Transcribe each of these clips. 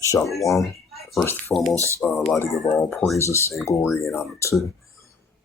Shalom. First and foremost, I'd like to give all praises and glory and honor to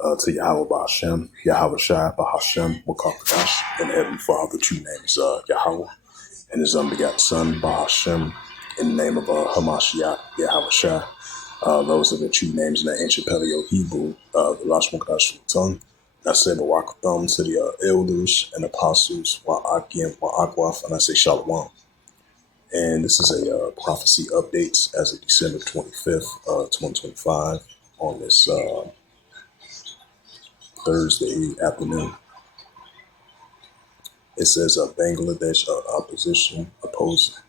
Yahweh Ba'Shem, Yahweh Shai Ba'Hashem, Wakakadash, and Heavenly Father. True name is Yahweh, and His unbegotten Son Ba'Hashem, in the name of Hamashiach, Yahweh Shai. Those are the true names in the ancient Paleo Hebrew, the Lashon Kodash tongue. I say Barakatham to the elders and apostles, Wa'akim, Wa'akwaf, and I say Shalom. And this is a prophecy updates as of December 25th, 2025, on this Thursday afternoon. It says Bangladesh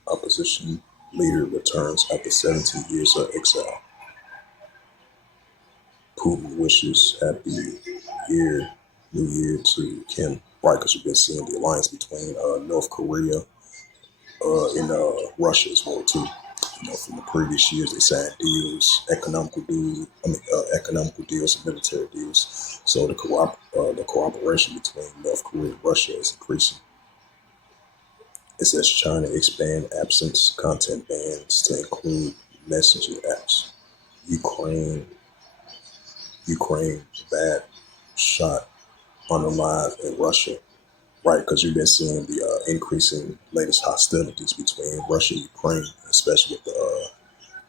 opposition leader returns after 17 years of exile. Putin wishes happy New Year to Kim, right? Because we've been seeing the alliance between North Korea and Russia as well too. From the previous years, they signed deals, economical deals, and military deals. So the cooperation between North Korea and Russia is increasing. It says China expand absence content bans to include messaging apps. Ukraine bad shot unalive in Russia. Right, because you've been seeing the increasing latest hostilities between Russia and Ukraine, especially with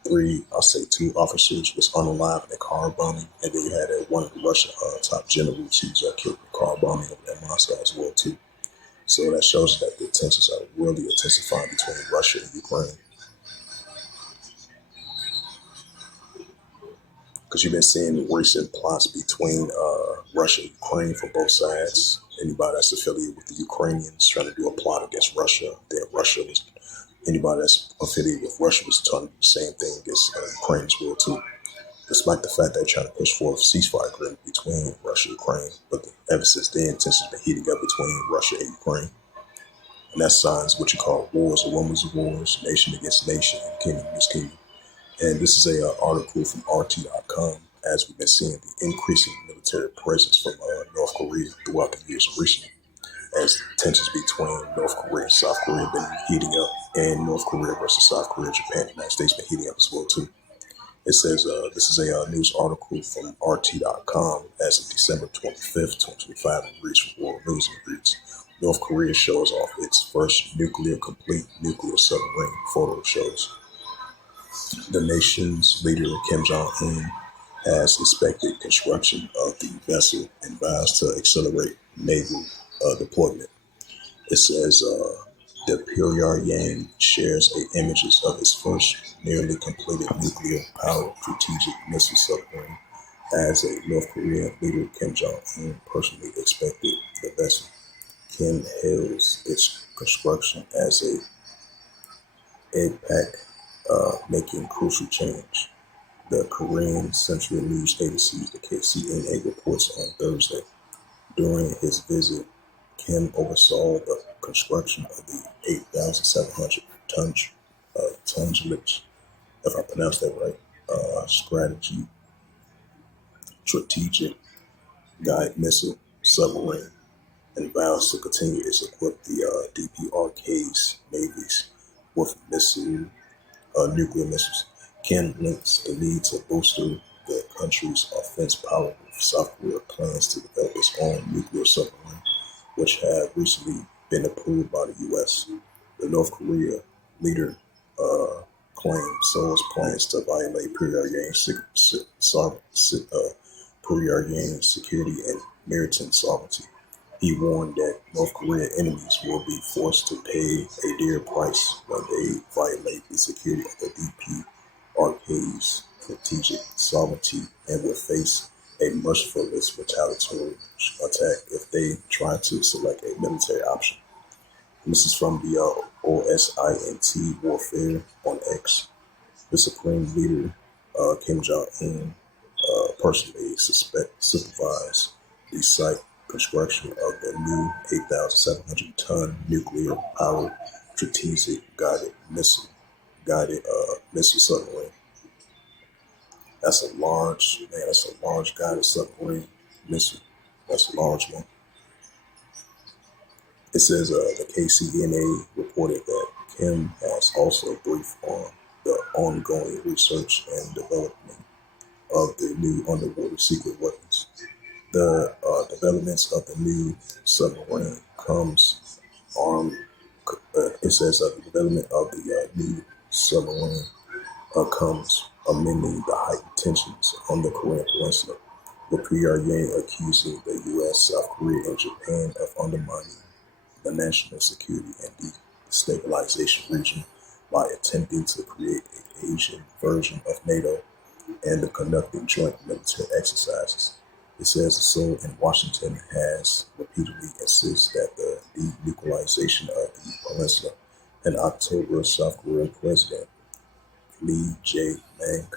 the two officers was unalive in a car bombing, and then you had one of the Russian top generals who was killed in a car bombing over at Moscow as well too. So that shows that the tensions are really intensifying between Russia and Ukraine, because you've been seeing recent plots between Russia and Ukraine from both sides. Anybody that's affiliated with the Ukrainians trying to do a plot against Russia, then anybody that's affiliated with Russia was trying to do the same thing against Ukraine as well too. Despite the fact they're trying to push for a ceasefire agreement between Russia and Ukraine, but ever since then, tensions been heating up between Russia and Ukraine, and that signs what you call wars or rumors of wars, nation against nation, kingdom against kingdom. And this is a article from RT.com, as we've been seeing the increasing military presence from North Korea throughout the years recently, as tensions between North Korea and South Korea have been heating up, and North Korea versus South Korea, Japan, and the United States been heating up as well too. It says this is a news article from RT.com as of December 25th, 2025, and reads from World News, and reads, North Korea shows off its first complete nuclear submarine. Photo shows the nation's leader, Kim Jong-un, has inspected construction of the vessel and vows to accelerate naval deployment. It says the Pyongyang shares images of its first nearly completed nuclear-powered strategic missile submarine, as a North Korean leader, Kim Jong-un, personally inspected the vessel. Kim hails its construction as a APEC, making crucial change. The Korean Central News Agency, the KCNA, reports on Thursday. During his visit, Kim oversaw the construction of the 8,700 tons, if I pronounced that right, strategic guide missile submarine, and vows to continue to equip the DPRK's navies with nuclear missiles. Kim links the need to bolster the country's offense power with South Korea plans to develop its own nuclear submarine, which have recently been approved by the U.S. The North Korea leader claimed Seoul's plans to violate Pyongyang's security and maritime sovereignty. He warned that North Korean enemies will be forced to pay a dear price when they violate the security of the DPRK's strategic sovereignty, and will face a merciless retaliatory attack if they try to select a military option. And this is from the OSINT Warfare on X. The Supreme Leader, Kim Jong-un, personally supervised the site construction of the new 8,700-ton nuclear-powered strategic guided missile submarine. That's a large guided submarine missile. That's a large one. It says the KCNA reported that Kim has also briefed on the ongoing research and development of the new underwater secret weapons. The developments of the new submarine comes armed. It says the development of the new submarine comes amending the heightened tensions on the Korean Peninsula, with Pyongyang accusing the U.S., South Korea, and Japan of undermining the national security and destabilization region by attempting to create an Asian version of NATO and the conducting joint military exercises. It says the Seoul in Washington has repeatedly insisted that the denuclearization of the peninsula. In October, South Korean President Lee Jae-myung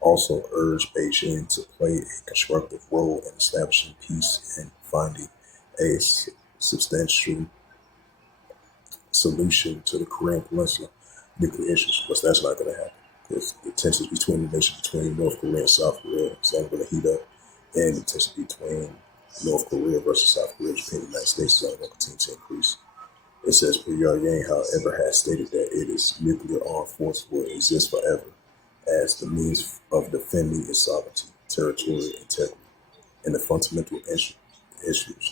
also urged Beijing to play a constructive role in establishing peace and finding a substantial solution to the Korean Peninsula nuclear issues, but that's not going to happen because the tensions between the nations between North Korea and South Korea is only going to heat up, and the tensions between North Korea versus South Korea, Japan, and the United States is only going to continue to increase. It says Pyongyang, however, has stated that its nuclear armed force will exist forever as the means of defending its sovereignty, territorial integrity, and the fundamental issues,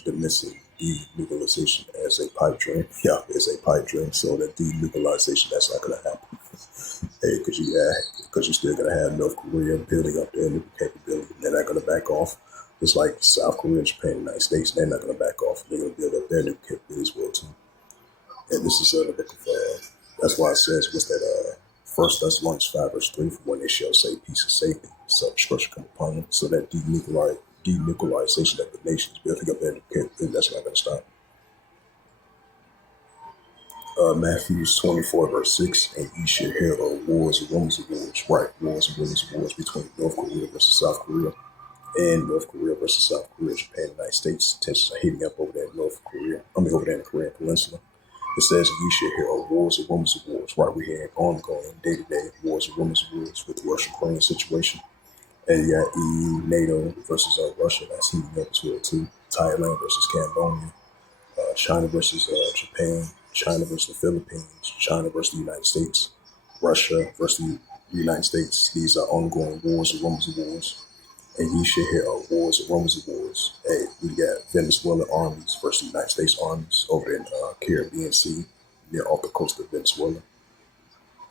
dismissing denuclearization as a pipe dream. Yeah, it's a pipe dream. So that denuclearization, that's not going to happen. Hey, because you still going to have North Korea building up their nuclear capability. They're not going to back off. Just like South Korea, Japan, and the United States, they're not going to back off. They're going to build up their nuclear capability as well too. And this is the book of, that's why it says, what's that, 1 Thessalonians 5 verse 3, for when they shall say peace and safety, self-destruction come upon them. So that denuclearization of the nations building up their capability, that's not going to stop. Matthew 24 verse 6, and ye shall hear of wars and rumors of wars. Right, wars and rumors of wars between North Korea versus South Korea, and North Korea versus South Korea, Japan, and the United States. Tensions are heating up over there in North Korea. Over there in the Korean Peninsula. It says, ye shall hear of wars and rumors of wars. Right, we hear ongoing day-to-day wars and rumors of wars with the Russia-Ukraine situation. And you got EU, NATO versus Russia, that's heating up as well too. Thailand versus Cambodia, China versus Japan, China versus the Philippines, China versus the United States, Russia versus the United States. These are ongoing wars and rumors of wars. And you should hear of wars and rumors of wars. Hey, we got Venezuelan armies versus the United States armies over there in Caribbean Sea, near off the coast of Venezuela,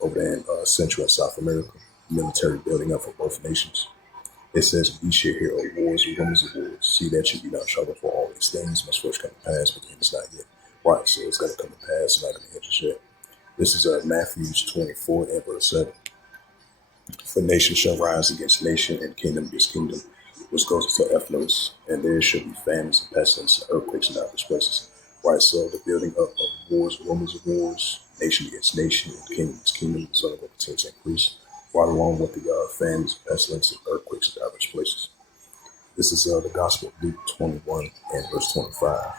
over there in Central and South America. Military building up for both nations. It says, we should hear of wars and rumors of wars. See that you be not trouble for all these things must first come to pass, but then it's not yet. Right, so it's going to come to pass, it's not going to hit just yet. This is Matthew 24 and verse 7. For nation shall rise against nation, and kingdom against kingdom, which goes to ethnos, and there shall be famines and pestilence, and earthquakes in diverse places. Right, so the building up of wars, rumors of wars, nation against nation, and kingdom against kingdom is only going to continue to increase, right along with the famines, pestilence, and earthquakes in diverse places. This is the Gospel of Luke 21 and verse 25.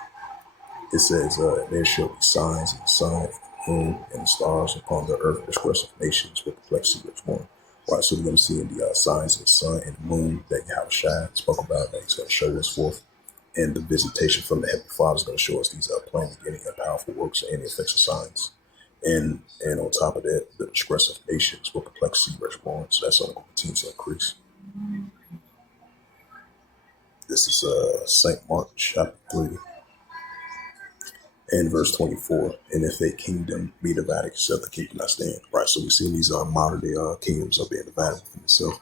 It says, there shall be signs in the sun, and the moon, and the stars upon the earth, the disgrace of nations with perplexity which one. Right, so we're going to see in the signs of the sun and the moon that Yahushua spoke about, that he's going to show us forth. And the visitation from the Heavenly Father is going to show us these plain beginning and powerful works and the effects of signs. And on top of that, the distress of nations with perplexity which one. So that's only going to continue to increase. This is St. Mark chapter 3. And verse 24, and if a kingdom be divided, except the kingdom not stand. Right, so we see these modern day kingdoms are being divided within itself.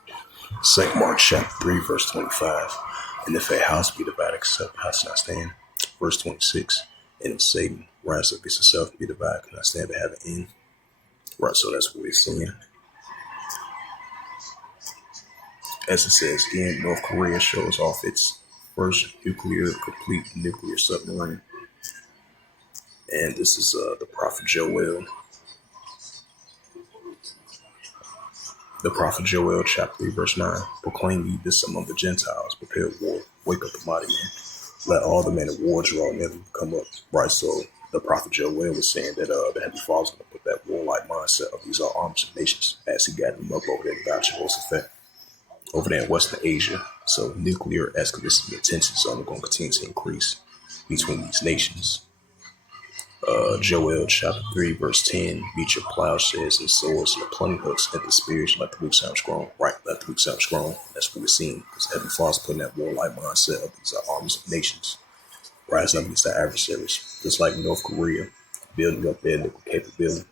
St. Mark chapter 3, verse 25, and if a house be divided, except the house not stand. Verse 26, and if Satan rise up against himself, be divided, cannot stand, but have an end. Right, so that's what we're seeing. As it says, again, North Korea shows off its first complete nuclear submarine. And this is the prophet Joel. The prophet Joel, chapter 3, verse 9. Proclaim ye this among the Gentiles. Prepare war. Wake up the mighty men. Let all the men of war draw near them come up. Right, so the prophet Joel was saying that the Heavenly Father is going to put that warlike mindset of these arms of nations as he gathered them up over there in God Jehoshaphat, over there in Western Asia. So nuclear escalation tensions are only going to continue to increase between these nations. Joel chapter 3, verse 10, beat your plowshares and swords and the plumbing hooks at the spears, let the weak sound strong. Right, let the weak sound strong. That's what we're seeing. Because Heavenly Father's putting that warlike mindset of these armies of nations, rising up against their adversaries. Just like North Korea, building up their nuclear capability,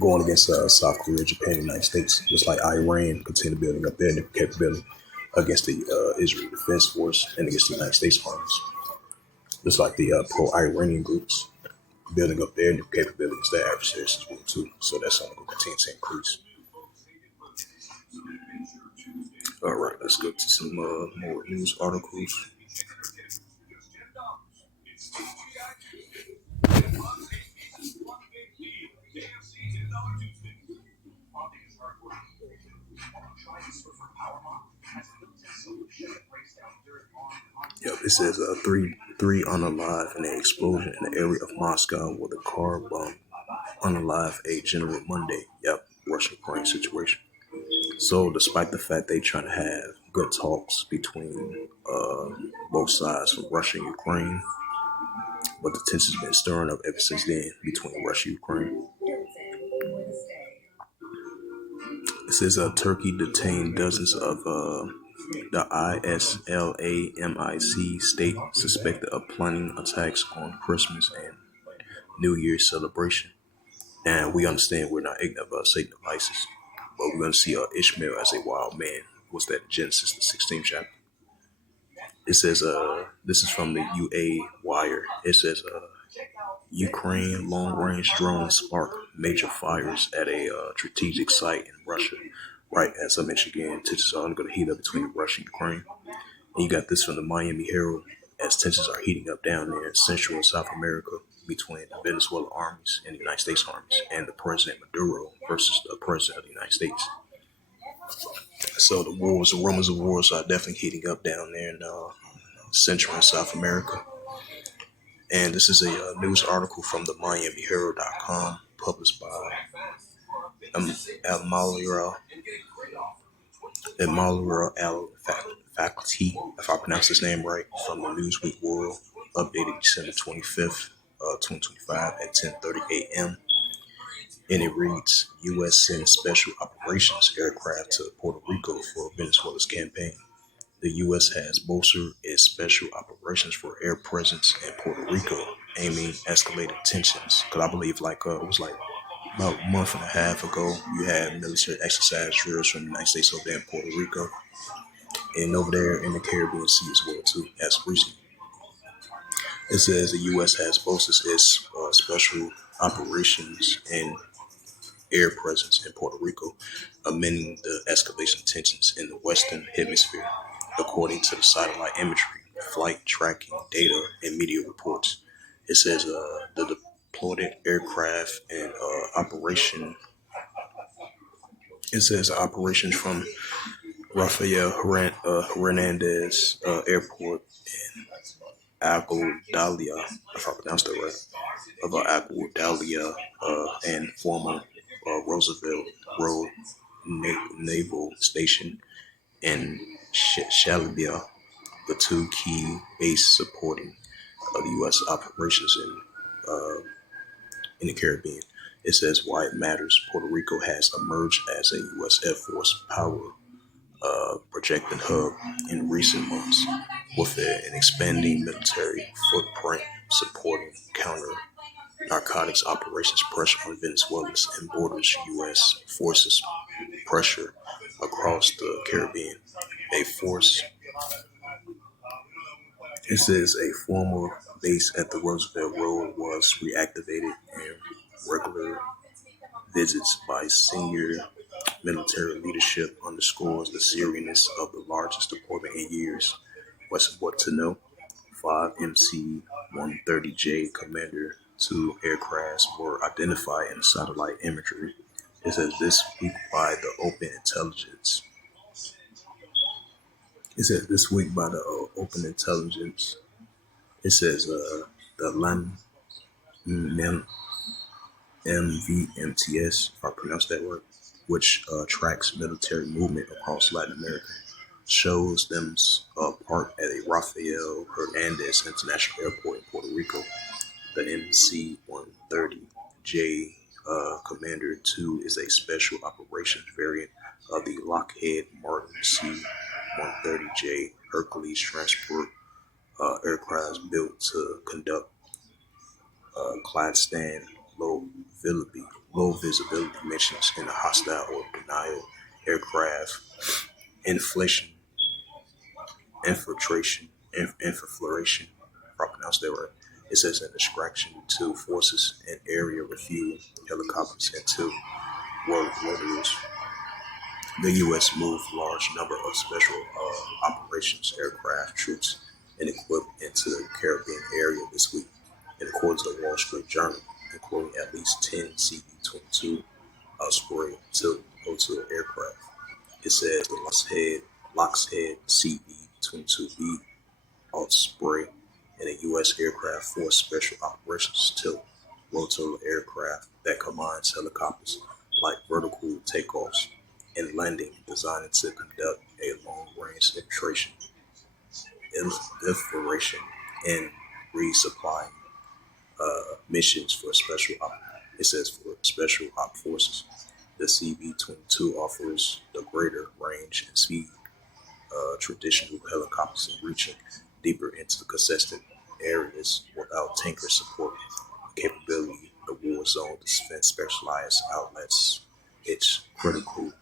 going against South Korea, Japan, and the United States. Just like Iran continue building up their nuclear capability against the Israel Defense Force and against the United States armies. Just like the pro-Iranian groups building up their new capabilities, their adversaries as well too. So that's only going to continue to increase. All right, let's go to some more news articles. Yep, it says three unalive in an explosion in the area of Moscow where the car bombed unalive a General Monday. Yep, Russia-Ukraine situation. So despite the fact they trying to have good talks between both sides from Russia and Ukraine, but the tension's been stirring up ever since then between Russia and Ukraine. It says Turkey detained dozens of the ISLAMIC state suspected of planning attacks on Christmas and New Year's celebration. And we understand we're not ignorant of Satan devices, but we're going to see Ishmael as a wild man. What's that? Genesis, the 16th chapter. It says, this is from the UA Wire. It says, Ukraine long-range drones spark major fires at a strategic site in Russia. Right, as I mentioned again, tensions are going to heat up between Russia and Ukraine. And you got this from the Miami Herald, as tensions are heating up down there in Central and South America between the Venezuelan armies and the United States armies and the President Maduro versus the President of the United States. So the rumors of wars are definitely heating up down there in Central and South America. And this is a news article from the MiamiHerald.com, published by Al Faculty, if I pronounce his name right, from the Newsweek World, updated December 25th, 2025 at 10:30 a.m. And it reads, U.S. sends special operations aircraft to Puerto Rico for Venezuela's campaign. The U.S. has bolstered its special operations for air presence in Puerto Rico, aiming escalated tensions. Because I believe it was like about a month and a half ago, you had military exercise drills from the United States over there in Puerto Rico and over there in the Caribbean Sea as well too, as recently. It says the U.S. has bolstered its special operations and air presence in Puerto Rico, amending the escalation tensions in the Western Hemisphere, according to the satellite imagery, flight tracking data, and media reports. It says the deployed aircraft and operation. It says operations from Rafael Hernandez Airport in Aguadalia, if I pronounced that right, of Aguadalia and former Roosevelt Road Naval Station in Shalibia, the two key bases supporting the U.S. operations in the Caribbean. It says why it matters. Puerto Rico has emerged as a U.S. Air Force power projecting hub in recent months, with an expanding military footprint supporting counter narcotics operations, pressure on Venezuelans and borders U.S. forces pressure across the Caribbean. It says a former base at the Roosevelt Road was reactivated, and regular visits by senior military leadership underscores the seriousness of the largest deployment in years. What's what to know? 5 MC-130J Commander 2 aircrafts were identified in satellite imagery. It says this week by the Open Intelligence. It says this week by the Open Intelligence. It says the LAM MVMTS, if I pronounce that right, which tracks military movement across Latin America, shows them parked at a Rafael Hernandez International Airport in Puerto Rico. The MC-130J Commander 2 is a special operations variant of the Lockheed Martin C-130J Hercules transport aircraft built to conduct clandestine low visibility, low visibility missions in a hostile or denial aircraft inflation, infiltration, if I pronounced that right. It says an distraction to forces and area refuel helicopters until world waters. The U.S. moved large number of special operations aircraft troops and equipment into the Caribbean area this week, in accordance with the Wall Street Journal, including at least 10 CB-22 Osprey O2 aircraft. It says the Lockheed CB-22B Osprey and a U.S. Aircraft Force Special Operations tilt rotor aircraft that combines helicopters like vertical takeoffs and landing designed to conduct a long-range infiltration and resupplying missions for it says for special op forces. The CB-22 offers the greater range and speed traditional helicopters in reaching deeper into contested areas without tanker support capability. The war zone defense specialized outlets. It's critical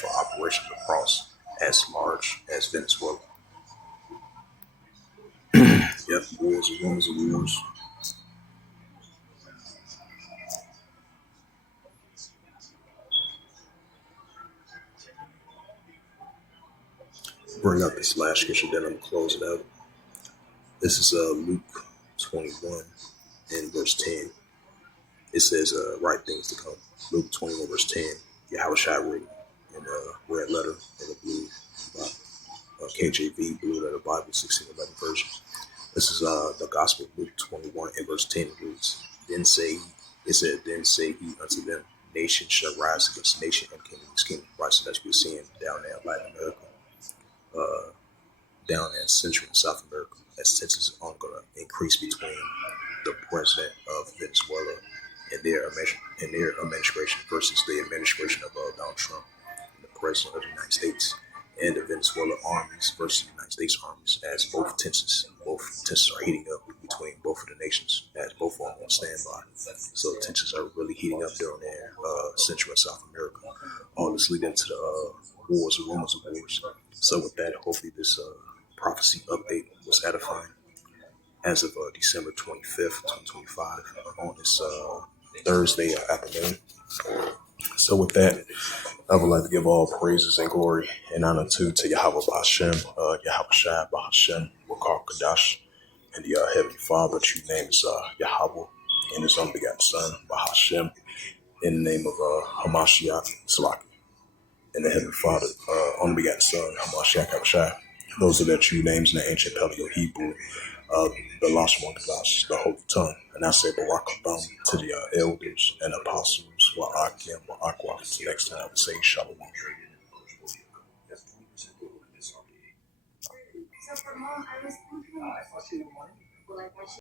for operations across as large as Venezuela. Yep, wars and rumors of wars. Bring up this last scripture, then I'm gonna close it out. This is Luke 21 and verse 10. It says, right things to come. Luke 21 verse 10. Yahweh Shai written in red letter in the blue KJV blue letter Bible 1611 version. This is the Gospel of Luke 21 and verse 10 reads, Then say he unto them, nation shall rise against nation and kingdom against kingdom. Right, so that's what we're seeing down there in Latin America, uh, down in Central and South America, as tensions are going to increase between the president of Venezuela and their administration versus the administration of Donald Trump, the president of the United States, and the Venezuela armies versus the United States armies, as both tensions are heating up between both of the nations, as both are on standby. So tensions are really heating up down there, Central and South America. All this leading to the wars and rumors of wars. So with that, hopefully this prophecy update was edifying. As of December 25th, 2025, on this Thursday afternoon. So with that, I would like to give all praises and glory and honor to Yahweh B'Hashem, Yahweh Shai B'Hashem, Wakar Kadash, and the Heavenly Father, true name is Yahweh, and his unbegotten Son, B'Hashem, in the name of Hamashiach, Salaki, and the Heavenly Father, unbegotten Son, Hamashiach Habashai. Those are their true names in the ancient Paleo Hebrew, the lost one class, the whole tongue. And I say Barak Abam to the elders and apostles, Wa'akim, Wa'akwa. Until next time, I would say Shalom.